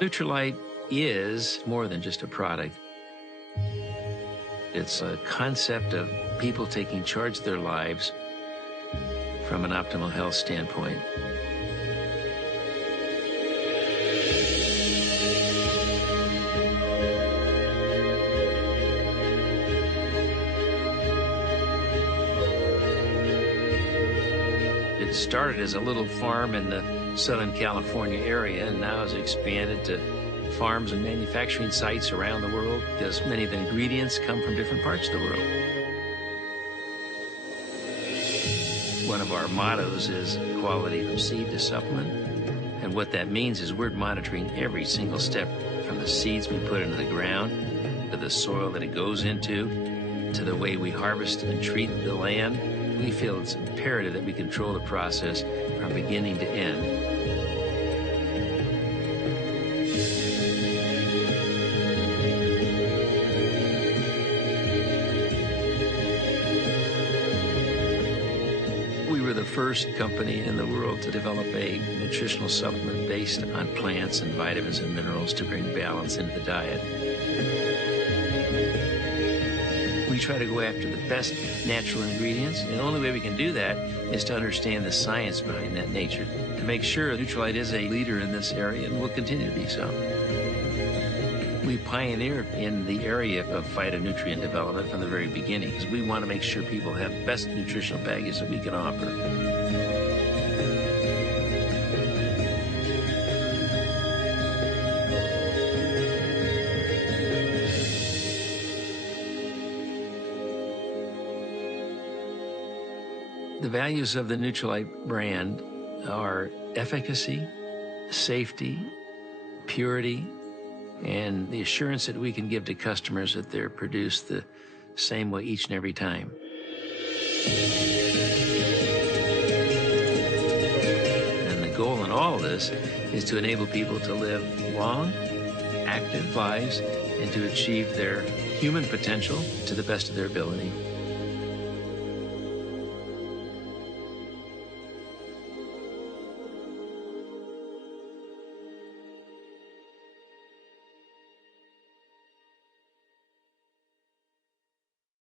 Nutrilite is more than just a product. It's a concept of people taking charge of their lives from an optimal health standpoint. It started as a little farm in the Southern California area and now has expanded to farms and manufacturing sites around the world because many of the ingredients come from different parts of the world. One of our mottos is quality from seed to supplement. And what that means is we're monitoring every single step from the seeds we put into the ground to the soil that it goes into to the way we harvest and treat the land. We feel it's imperative that we control the process from beginning to end. We were the first company in the world to develop a nutritional supplement based on plants and vitamins and minerals to bring balance into the diet. We try to go after the best natural ingredients, and the only way we can do that is to understand the science behind that nature, to make sure Nutrilite is a leader in this area and will continue to be so. We pioneered in the area of phytonutrient development from the very beginning, because we want to make sure people have the best nutritional package that we can offer. The values of the Nutrilite brand are efficacy, safety, purity, and the assurance that we can give to customers that they're produced the same way each and every time. And the goal in all of this is to enable people to live long, active lives and to achieve their human potential to the best of their ability.